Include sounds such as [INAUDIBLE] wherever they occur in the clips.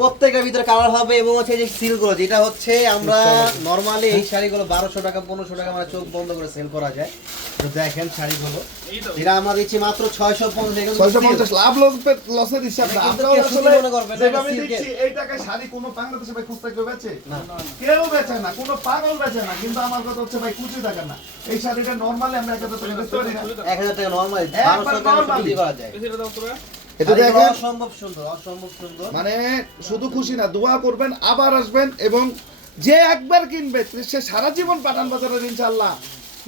প্রত্যেকটার ভিতরে কালার হবে এবং হচ্ছে যে সিলগুলো যেটা হচ্ছে আমরা নরমালি এই শাড়িগুলো বারোশো টাকা পনেরোশো টাকা মানে চোখ বন্ধ করে সেল করা যায়। তো দেখেন শাড়িগুলো। এটা আমরা দিচ্ছি মাত্র ছয়শো পঞ্চাশ লাভ লসের হিসাব মনে করবে না, যেভাবে এটা দিচ্ছি silk-এর। এই টাকায় শাড়ি কোনো বাংলাদেশে ভাই খুচরা কেউ বেচে? না। কেউ বেচে না কোনো পাগল বেচে না। কিন্তু আমার কথা হচ্ছে ভাই কুচি টাকা না। এই শাড়িটা নর্মালি আমরা এক হাজার টাকা বেচতে এক হাজার টাকা নর্মালি বারোশো টাকা করা যায়। এটা দেখেন। অসম্ভব সুন্দর অসম্ভব সুন্দর। মানে শুধু খুশি না দোয়া করবেন আবার আসবেন এবং যে একবার কিনবে সে সারা জীবন পাঠান বাজারের ইনশাল্লাহ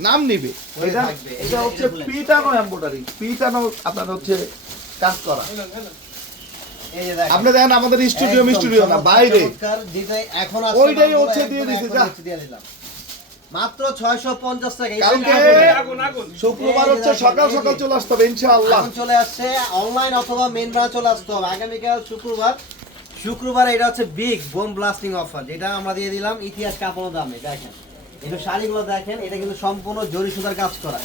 নাম নিবে। এটা এটা হচ্ছে। পিটানো এমব্রয়ডারি। পিটানো আপনার হচ্ছে কাজ করা। এই যে দেখেন। আপনি দেখেন আমাদের স্টুডিও স্টুডিও না বাইরে। এখন ওইটাই হচ্ছে দিয়ে দিছে, যা। দিয়ে দিলাম। মাত্র ছয়শো পঞ্চাশ টাকা। এই কালকে আগুন, শুক্রবার হচ্ছে সকাল সকাল চলে আসতে হবে ইনশাআল্লাহ। চলে আসছে অনলাইন অথবা মেন ব্রাঞ্চ চলে আসতে হবে। আগামীকাল শুক্রবার শুক্রবার এটা হচ্ছে বিগ বোম ব্লাস্টিং অফার যেটা আমরা দিয়ে দিলাম ইতিহাস কাঁপানো দামে দেখেন। একটু শাড়িগুলো দেখেন এটা কিন্তু সম্পূর্ণ জরি সুতার কাজ করা।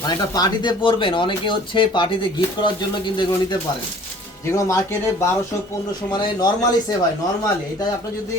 মানে একটা পার্টিতে পরবেন অনেকে হচ্ছে পার্টিতে গিফট করার জন্য কিন্তু এগুলো নিতে পারেন। যেগুলো মার্কেটে বারোশো পনেরোশো মানে নর্মালি সেভ হয় নর্মালি এটা আপনি যদি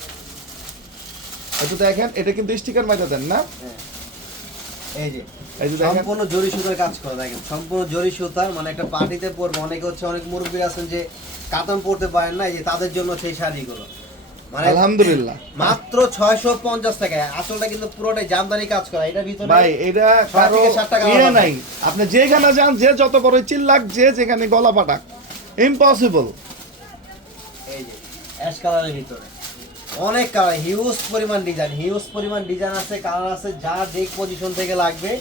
একটু দেখেন এটা কিন্তু স্টিকার দেন না। এই যে সম্পূর্ণ জরি সুতার কাজ করা দেখেন সম্পূর্ণ জরি সুতার মানে একটা পার্টিতে পরবো অনেকে হচ্ছে অনেক মুরব্বী আছেন যে কাতান পরতে পারেন না এই যে তাদের জন্য সেই শাড়িগুলো। মানে আলহামদুলিল্লাহ। মাত্র ছয়শো পঞ্চাশ টাকায় আসলটা কিন্তু পুরোটাই জামদানি কাজ করা এটার ভিতরে ভাই এটা কারও ইয়ে নাই। আপনি যেখানে যান যে যত বড় চিল্লাক যে যেখানে গলা পাটাক ইম্পসিবল এই যে অ্যাশ কালারের ভিতরে। অনেক কালার হিউজ পরিমাণ ডিজাইন হিউজ পরিমাণ ডিজাইন আছে কালার আছে যা যে পজিশন থেকে লাগবে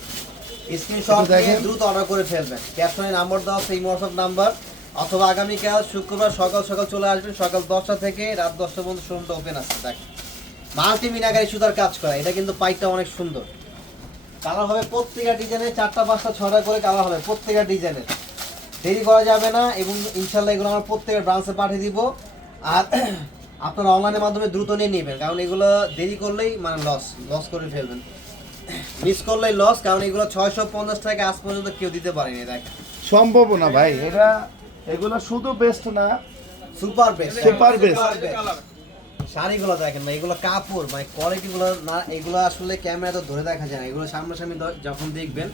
স্ক্রিনশট। নিয়ে দ্রুত অর্ডার করে ফেলবেন। ক্যাপশনে নাম্বার দেওয়া সেই হোয়াটসঅ্যাপ নাম্বার অথবা আগামীকাল শুক্রবার সকাল সকাল চলে আসবেন সকাল দশটা থেকে রাত দশটা পর্যন্ত শোরুমটা ওপেন আছে দেখেন। মাল্টি মিনাগারি সুতার কাজ করা এটা কিন্তু পাইপটা অনেক সুন্দর। কালার হবে প্রত্যেকটা ডিজাইনে চারটা পাঁচটা ছটা করে কালার হবে প্রত্যেকটা ডিজাইনের দেরি করা যাবে না এবং ইনশাল্লাহ এগুলো আমরা প্রত্যেকের ব্রাঞ্চে পাঠিয়ে দিব। আর [CLEARS THROAT] আপনারা অনলাইনের মাধ্যমে দ্রুত নিয়ে নেবেন কারণ এগুলো দেরি করলেই মানে লস লস করে ফেলবেন। [CLEARS THROAT] মিস করলেই লস কারণ এগুলো ছয়শো পঞ্চাশ টাকা আজ পর্যন্ত কেউ দিতে পারেনি দেখেন সম্ভব না ভাই এটা এগুলো শুধু বেস্ট না সুপার বেস্ট Super best. শাড়িগুলো দেখেন না এগুলো কাপড় মানে কোয়ালিটিগুলো না এগুলো আসলে ক্যামেরা তো ধরে দেখা যায় না। এগুলো সামনাসামনি যখন দেখবেন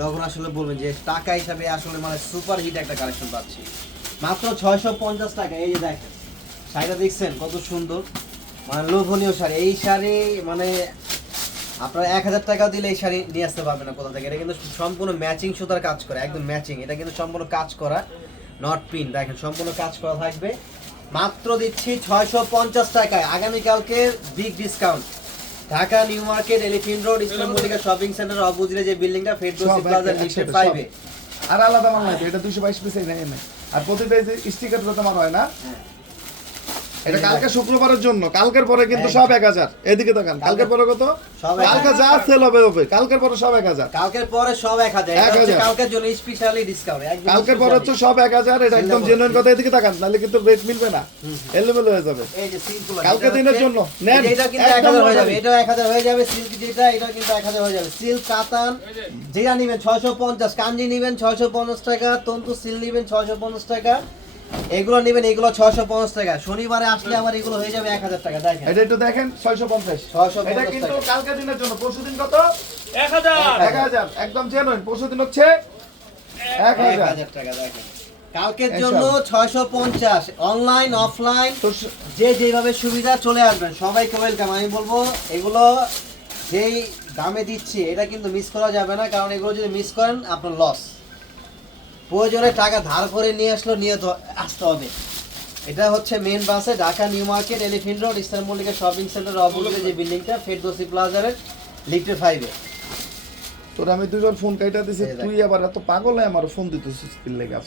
তখন আসলে বলবেন যে টাকা হিসাবে আসলে মানে সুপার হিট একটা কালেকশন পাচ্ছি। মাত্র ছয়শো পঞ্চাশ টাকা এই যে দেখেন। শাড়িটা দেখছেন? কত সুন্দর। মানে লোভনীয় শাড়ি। এই শাড়ি মানে আপনারা এক হাজার টাকা দিলে এই শাড়ি নিয়ে আসতে পারবেন না কোথা থেকে। এটা কিন্তু সম্পূর্ণ ম্যাচিং সুতার কাজ করে একদম ম্যাচিং এটা কিন্তু সম্পূর্ণ কাজ করা নট পিন দেখেন সম্পূর্ণ কাজ করা থাকবে। মাত্র দিচ্ছি ছয়শো পঞ্চাশ টাকায়। আগামীকালকে big discount Dhaka new market elephant road Islam Mallika shopping centre অপোজিটে যে বিল্ডিংটা ফেরদৌসি প্লাজা একসাথে, পাইবে আর আলাদা মাল নাই এটা দুশো বাইশ পিস নাই। আর প্রতিটা স্টিকার তো তোমার হয় না? হ্যাঁ। এটা কালকে শুক্রবারের জন্য। কালকের পরে কিন্তু সব এক হাজার। এদিকে কালকের পরে কত? কালকে যা সেল হবে হবে। কালকের পরে সব এক হাজার। কালকের পরে সব এক হাজার। এক হাজার। কালকের জন্য স্পেশালি ডিসকাউন্ট কালকের পরে হচ্ছে সব এক হাজার। এটা একদম জেনুইন কথা। এদিকে তাকান নাহলে কিন্তু রেট মিলবে না। এলোমেলো হয়ে যাবে। কালকে দিনের জন্য। নেন, এটা কিন্তু এক হাজার হয়ে যাবে। এটাও এক হাজার হয়ে যাবে। সিল্ক যেটা এটা কিন্তু এক হাজার হয়ে যাবে। সিল্ক কাতান যেটা নিবেন ছয়শো পঞ্চাশ। কাঞ্জি নিবেন ছয়শো পঞ্চাশ টাকা। তন্তু সিল নিবেন ছয়শো পঞ্চাশ টাকা। এগুলো নিবেন এগুলো ছয়শো পঞ্চাশ টাকা। শনিবারে আসলে আবার এগুলো হয়ে যাবে এক হাজার টাকা দেখেন। এটা একটু দেখেন ছয়শো পঞ্চাশ। 650 এটা কিন্তু কালকে দিনের জন্য পরশু দিন কত? এক হাজার। এক হাজার একদম জেনুইন পরশু দিন হচ্ছে এক এক হাজার। হাজার টাকা দেখেন। কালকের জন্য সব। ছয়শো পঞ্চাশ অনলাইন অফলাইন যে যেভাবে সুবিধা চলে আসবেন সবাইকে ওয়েলকাম আমি বলব এগুলো যেই দামে দিচ্ছি এটা কিন্তু মিস করা যাবে না কারণ এগুলো যদি মিস করেন আপনার লস প্রয়োজনে টাকা ধার করে নিয়ে আসলো নিয়ে তো আসতে হবে। এটা হচ্ছে মেন বাসে Dhaka new market elephant road ইস্তান মল্লিকের শপিং সেন্টার অপোজিটে যে বিল্ডিংটা ফেরদোসি প্লাজারের লিফটের ফাইভে তোর আমি দুজন ফোন কাইটা দিছি। তুই আবার এত পাগল আমার ফোন দিতেছিস লেগা।